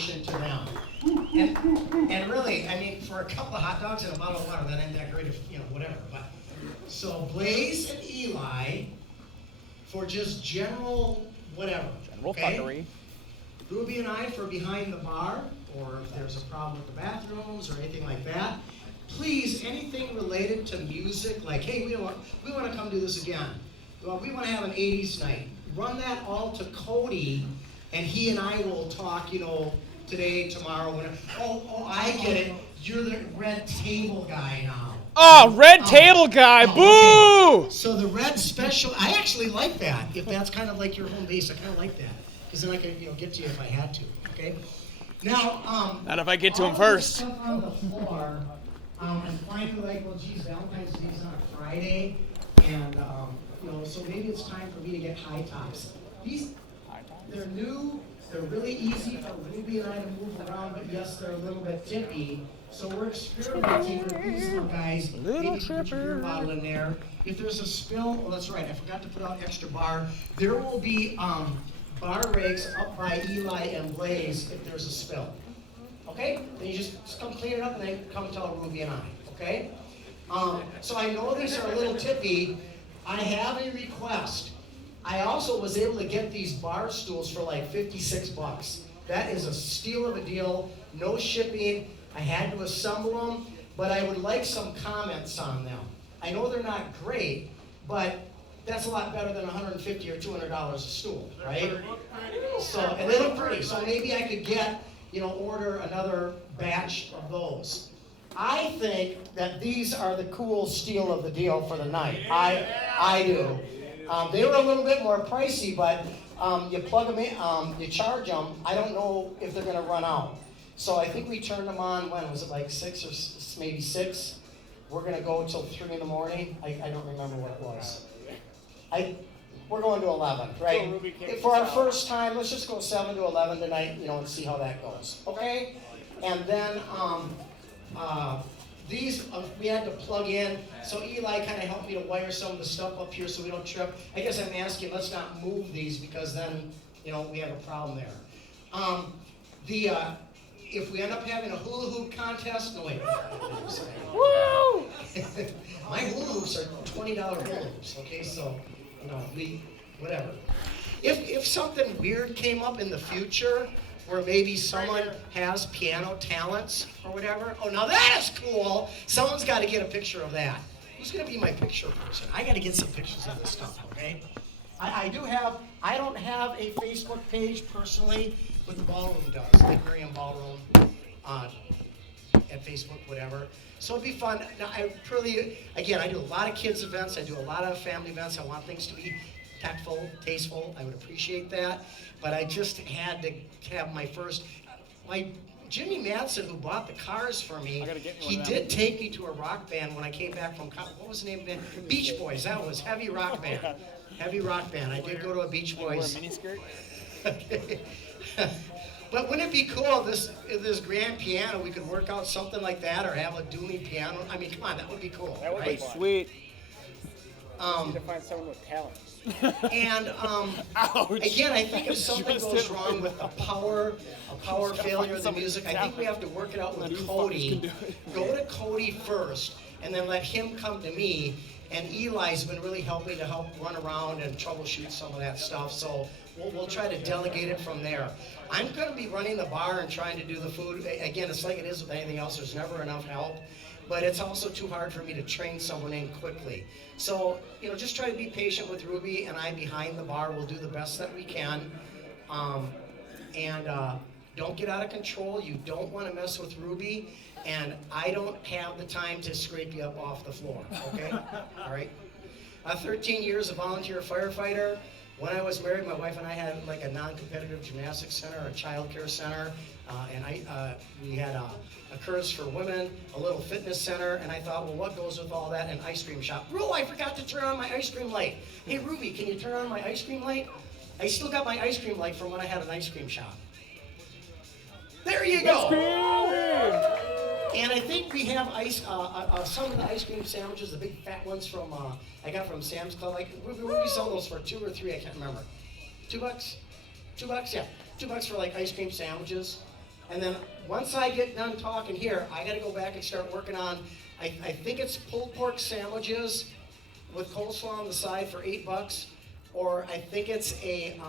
donation to them. And really, I mean, for a couple of hot dogs and a bottle of water, that ain't that great, if, whatever. But so Blaze and Eli for just general whatever. General okay? fuckery. Ruby and I for behind the bar, or if there's a problem with the bathrooms or anything like that. Please, anything related to music, like, hey, we want to come do this again. Well, we want to have an 80s night. Run that all to Cody, and he and I will talk, today, tomorrow, whatever. Oh, I get it. You're the red table guy now. Oh, red table guy, boo! Okay. So the red special, I actually like that. If that's kind of like your home base, I kind of like that. Because then I could, get to you if I had to, okay? Now, not if I get to him all first. Stuff on the floor, I'm finally like, well, geez, Valentine's Day's on a Friday, and, so maybe it's time for me to get high tops. They're new, they're really easy for Ruby and I to move around, but yes, they're a little bit tippy. So we're experimenting with these little guys. Maybe put your beer bottle in there. If there's a spill, oh, that's right, I forgot to put out extra bar. There will be bar rakes up by Eli and Blaze if there's a spill. Okay? Then you just come clean it up and then come and tell Ruby and I. Okay? So I know these are a little tippy. I have a request. I also was able to get these bar stools for like 56 bucks. That is a steal of a deal. No shipping. I had to assemble them, but I would like some comments on them. I know they're not great, but that's a lot better than $150 or $200 a stool, right? So, and they look pretty. So maybe I could get, order another batch of those. I think that these are the cool steal of the deal for the night. I do. They were a little bit more pricey, but you plug them in, you charge them. I don't know if they're going to run out. So I think we turned them on, when was it, like 6 or maybe 6? We're going to go until 3 in the morning. I don't remember what it was. We're going to 11, right? For our first time, let's just go 7 to 11 tonight, and see how that goes. Okay? And then these we had to plug in. So Eli kind of helped me to wire some of the stuff up here so we don't trip. I guess I'm asking, let's not move these because then, we have a problem there. If we end up having a hula hoop contest, no wait. Woo! My hula hoops are $20 hula hoops, okay? So, whatever. If something weird came up in the future, where maybe someone has piano talents or whatever, oh, now that is cool. Someone's got to get a picture of that. Who's going to be my picture person? I got to get some pictures of this stuff, okay? I don't have a Facebook page personally, but the ballroom does, like Marion Ballroom at Facebook, whatever. So it'd be fun. Now, I do a lot of kids events. I do a lot of family events. I want things to be tactful, tasteful. I would appreciate that. But I just had to have my Jimmy Madsen, who bought the cars for me, he did take me to a rock band when I came back from, what was the name of the band? Beach Boys. That was heavy rock band. Heavy rock band. I did go to a Beach Boys. Okay. But wouldn't it be cool if this grand piano, we could work out something like that, or have a dueling piano? I mean, come on, that would be cool. That would right? be sweet. Need to find someone with talent. And again, I think if something goes wrong with a power failure of the music, I think we have to work it out with Cody. Go to Cody first, and then let him come to me. And Eli's been really helping to help run around and troubleshoot some of that stuff. So we'll try to delegate it from there. I'm going to be running the bar and trying to do the food. Again, it's like it is with anything else. There's never enough help. But it's also too hard for me to train someone in quickly. So, just try to be patient with Ruby and I behind the bar. We'll do the best that we can. Don't get out of control. You don't want to mess with Ruby. And I don't have the time to scrape you up off the floor, okay? All right? 13 years a volunteer firefighter. When I was married, my wife and I had like a non-competitive gymnastics center, a child care center, and we had a Curves for Women, a little fitness center, and I thought, well, what goes with all that? An ice cream shop. Rue, I forgot to turn on my ice cream light. Hey, Ruby, can you turn on my ice cream light? I still got my ice cream light from when I had an ice cream shop. There you go. And I think we have some of the ice cream sandwiches, the big fat ones from I got from Sam's Club. Like we sell those for $2 or $3, I can't remember. $2? $2, yeah. $2 for like ice cream sandwiches. And then once I get done talking here, I gotta go back and start working on, I think it's pulled pork sandwiches with coleslaw on the side for $8, or I think it's a,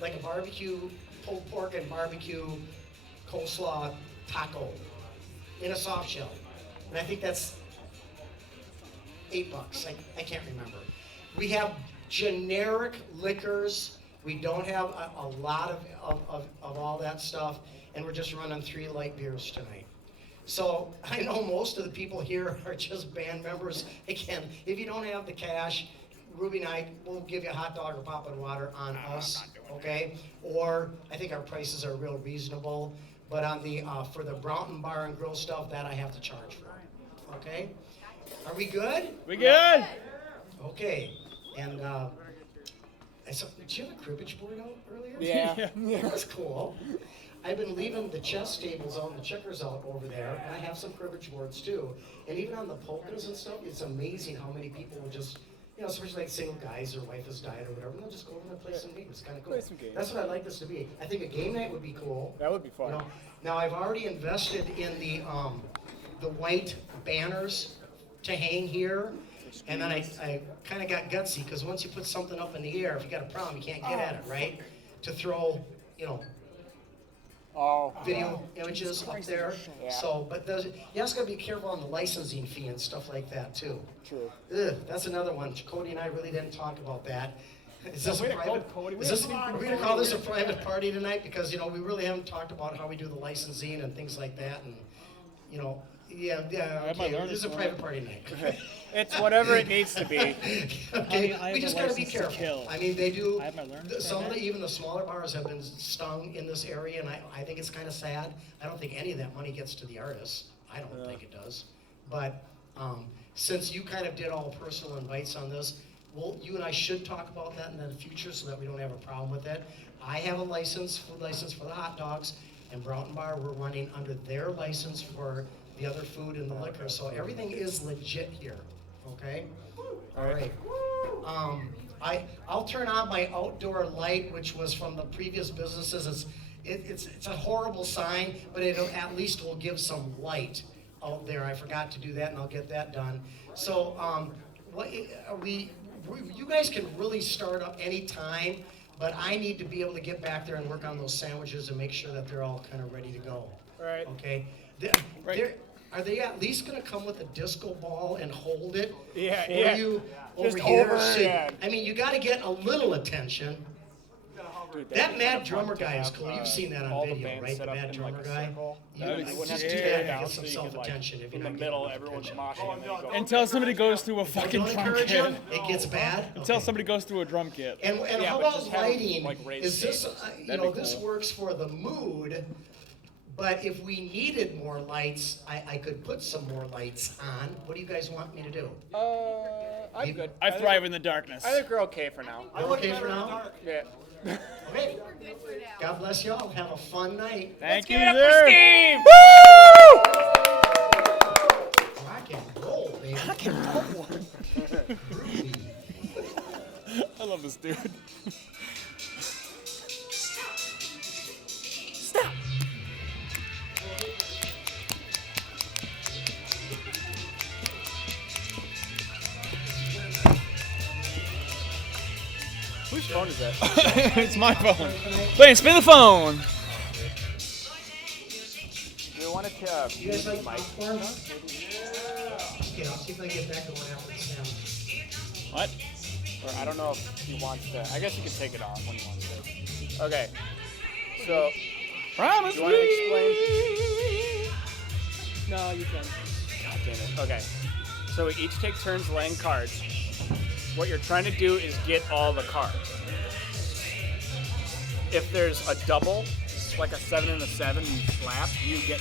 like a barbecue, pulled pork and barbecue coleslaw taco in a soft shell. And I think that's $8. I can't remember. We have generic liquors. We don't have a lot of all that stuff, and we're just running 3 light beers tonight. So I know most of the people here are just band members. Again, if you don't have the cash, Ruby and I will give you a hot dog or pop and water on us, okay? Or I think our prices are real reasonable, but on the for the Brownton Bar and Grill stuff, that I have to charge for, okay? Are we good? We good? Okay, and did you have a cribbage board out earlier? Yeah. That was cool. I've been leaving the chess tables out and the checkers out over there, and I have some cribbage boards too. And even on the polkas and stuff, it's amazing how many people will just, especially like single guys, their wife has died or whatever, and they'll just go over and play some games. It's kind of cool. Play some games. That's what I'd like this to be. I think a game night would be cool. That would be fun. Now I've already invested in the white banners to hang here. And then I kind of got gutsy, because once you put something up in the air, if you got a problem, you can't get at it, right? To throw, video images up there. Yeah. So, but you also got to be careful on the licensing fee and stuff like that too. True. That's another one. Cody and I really didn't talk about that. Is this Way a to go, private? Cody. Are we gonna call this a private party tonight? Because we really haven't talked about how we do the licensing and things like that, and yeah. Okay, this is a private party night. It's whatever it needs to be. Okay, I we have just a gotta be license to careful. kill. I mean, they do. I have my learning Even the smaller bars have been stung in this area, and I think it's kind of sad. I don't think any of that money gets to the artists. I don't think it does. But since you kind of did all personal invites on this, you and I should talk about that in the future so that we don't have a problem with it. I have a food license for the hot dogs, and Brownton Bar, we're running under their license for the other food and the liquor. So everything is legit here, okay? All right. I'll turn on my outdoor light, which was from the previous businesses. It's a horrible sign, but it at least will give some light out there. I forgot to do that, and I'll get that done. So you guys can really start up any time, but I need to be able to get back there and work on those sandwiches and make sure that they're all kind of ready to go. Right. Okay. Are they at least going to come with a disco ball and hold it for you over Just here? over So, it. I mean, you got to get a little attention. Dude, That mad drummer guy is cool. You've seen that all on the video, bands right? set The up mad in drummer like a guy. circle. You You wouldn't have just to do tear that it to down get so some you could, self-attention. If in you're the not middle, getting everyone's attention. moshing and then you go. Until somebody goes through a fucking Don't drum encourage kit. him. It gets bad. Until Okay. somebody goes through a drum kit. And Yeah, how but about just have 'em, lighting? like, raised Is this, tables. this cool. works for the mood, but if we needed more lights, I could put some more lights on. What do you guys want me to do? I'm good. I thrive in the darkness. I think we're okay for now. You're okay for now? Yeah. Okay. God bless y'all. Have a fun night. Thank you, Give it up sir. for Steve! Rock and roll, baby. Groovy. I love this dude. Whose phone is that? It's my phone. Wait, spin the phone. We wanted to. You guys like popcorn? Okay, I'll see if I get back to one after the sound. What? Or I don't know if he wants to. I guess he can take it off when he wants to. Okay. So, Promise you want to me. explain? No, you can. God damn it. Okay. So we each take turns laying cards. What you're trying to do is get all the cards. If there's a double, like a 7 and a 7, you slap, you get